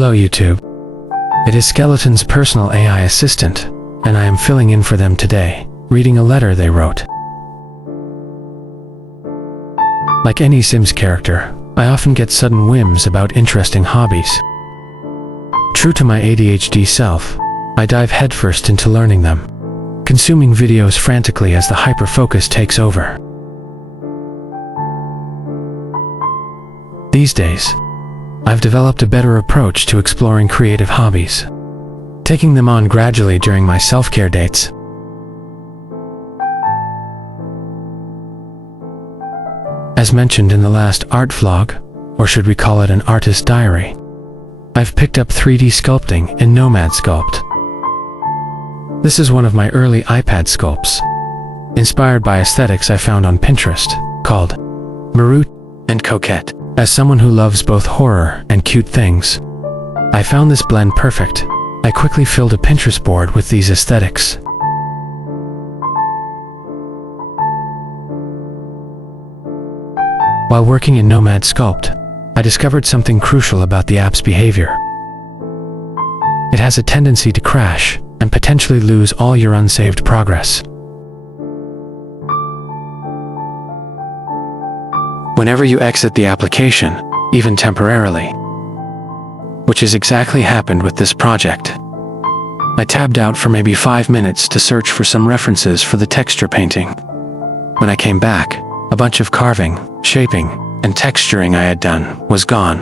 Hello YouTube. It is Skeleton's personal AI assistant, and I am filling in for them today, reading a letter they wrote. Like any Sims character, I often get sudden whims about interesting hobbies. True to my ADHD self, I dive headfirst into learning them, consuming videos frantically as the hyperfocus takes over. These days, I've developed a better approach to exploring creative hobbies, taking them on gradually during my self-care dates. As mentioned in the last art vlog, or should we call it an artist diary, I've picked up 3D sculpting in Nomad Sculpt. This is one of my early iPad sculpts, inspired by aesthetics I found on Pinterest, called Marut and Coquette. As someone who loves both horror and cute things, I found this blend perfect. I quickly filled a Pinterest board with these aesthetics. While working in Nomad Sculpt, I discovered something crucial about the app's behavior. It has a tendency to crash and potentially lose all your unsaved progress. Whenever you exit the application, even temporarily, which has exactly happened with this project. I tabbed out for maybe 5 minutes to search for some references for the texture painting. When I came back, a bunch of carving, shaping, and texturing I had done was gone.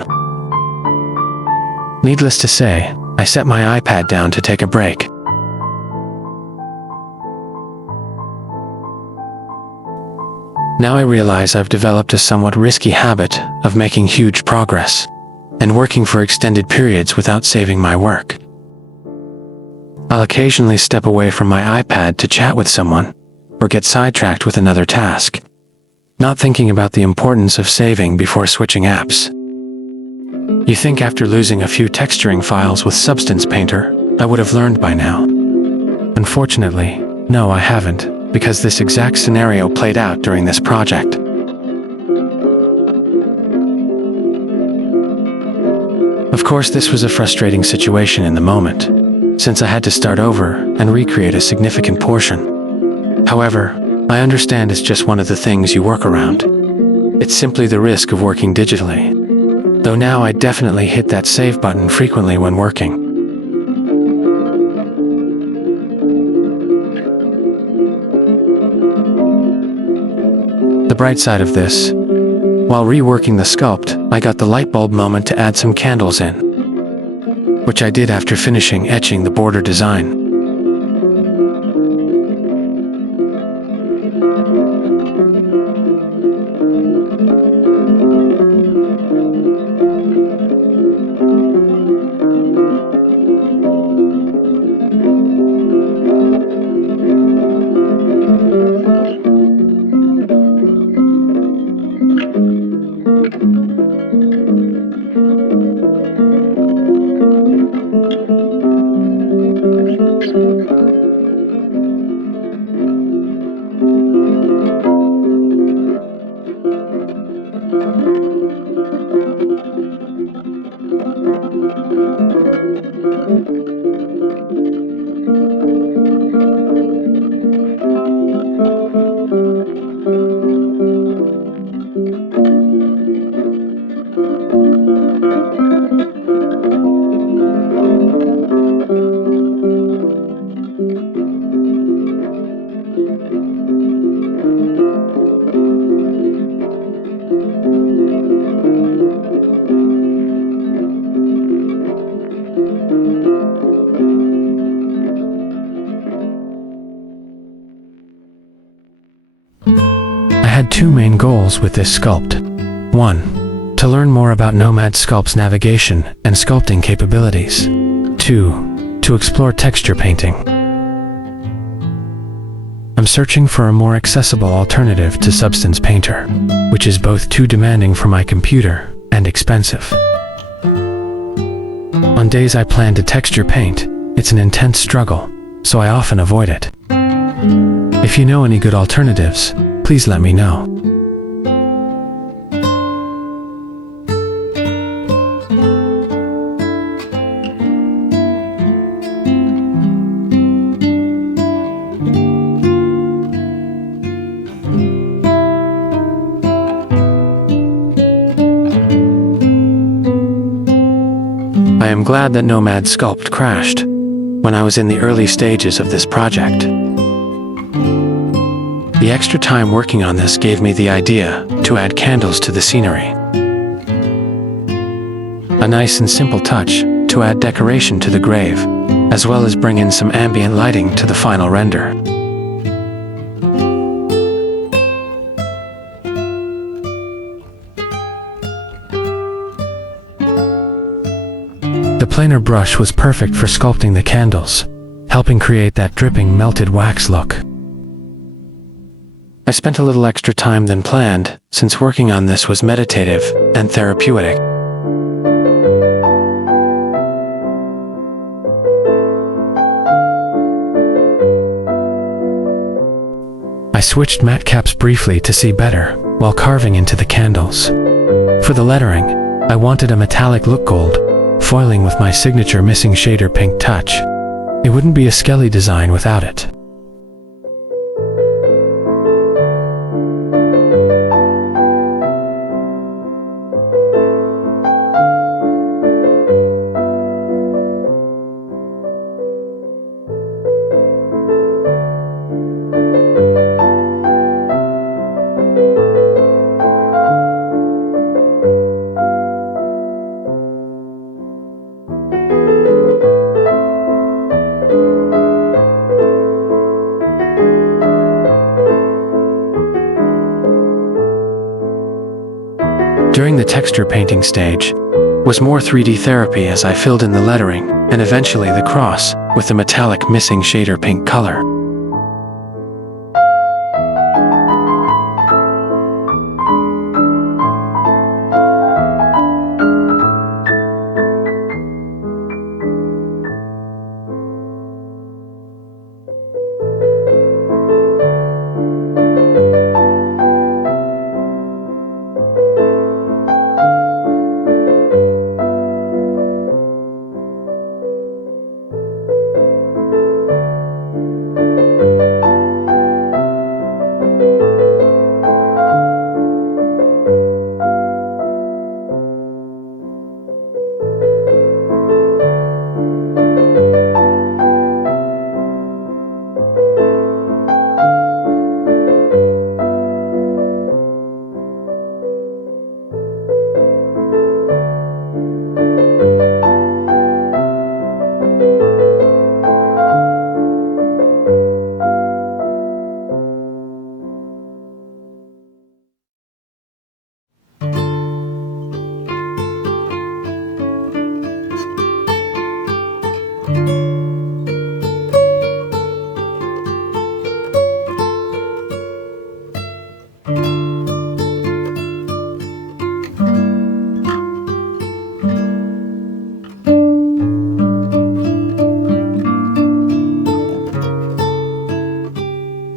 Needless to say, I set my iPad down to take a break. Now I realize I've developed a somewhat risky habit of making huge progress and working for extended periods without saving my work. I'll occasionally step away from my iPad to chat with someone or get sidetracked with another task, not thinking about the importance of saving before switching apps. You think after losing a few texturing files with Substance Painter, I would have learned by now. Unfortunately, no, I haven't, because this exact scenario played out during this project. Of course, this was a frustrating situation in the moment, since I had to start over and recreate a significant portion. However, I understand it's just one of the things you work around. It's simply the risk of working digitally. Though now I definitely hit that save button frequently when working. The bright side of this, while reworking the sculpt, I got the light bulb moment to add some candles in, which I did after finishing etching the border design. I had two main goals with this sculpt. 1. To learn more about Nomad Sculpt's navigation and sculpting capabilities. 2. To explore texture painting. I'm searching for a more accessible alternative to Substance Painter, which is both too demanding for my computer and expensive. On days I plan to texture paint, it's an intense struggle, so I often avoid it. If you know any good alternatives, please let me know. glad that Nomad Sculpt crashed when I was in the early stages of this project. The extra time working on this gave me the idea to add candles to the scenery. A nice and simple touch to add decoration to the grave, as well as bring in some ambient lighting to the final render. The planer brush was perfect for sculpting the candles, helping create that dripping melted wax look. I spent a little extra time than planned, since working on this was meditative and therapeutic. I switched matte caps briefly to see better while carving into the candles. For the lettering, I wanted a metallic look gold, foiling with my signature missing shader pink touch. It wouldn't be a Skelly design without it. During the texture painting stage was more 3D therapy as I filled in the lettering and eventually the cross with the metallic missing shader pink color.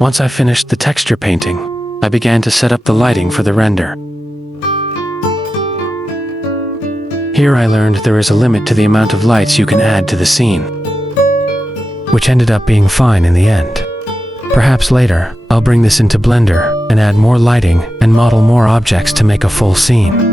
Once I finished the texture painting, I began to set up the lighting for the render. Here I learned there is a limit to the amount of lights you can add to the scene, which ended up being fine in the end. Perhaps later, I'll bring this into Blender and add more lighting and model more objects to make a full scene.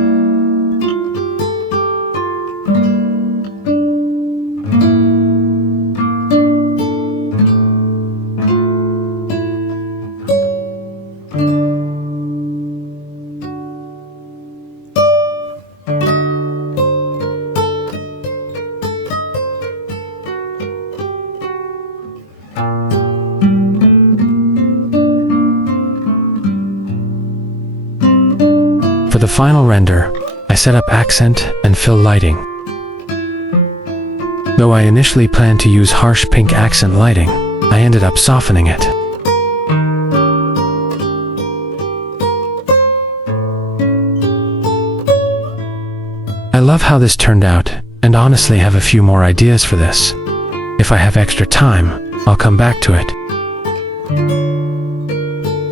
For the final render, I set up accent and fill lighting. Though I initially planned to use harsh pink accent lighting, I ended up softening it. I love how this turned out, and honestly have a few more ideas for this. If I have extra time, I'll come back to it.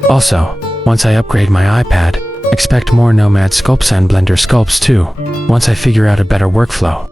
Also, once I upgrade my iPad, expect more Nomad Sculpts and Blender Sculpts too, once I figure out a better workflow.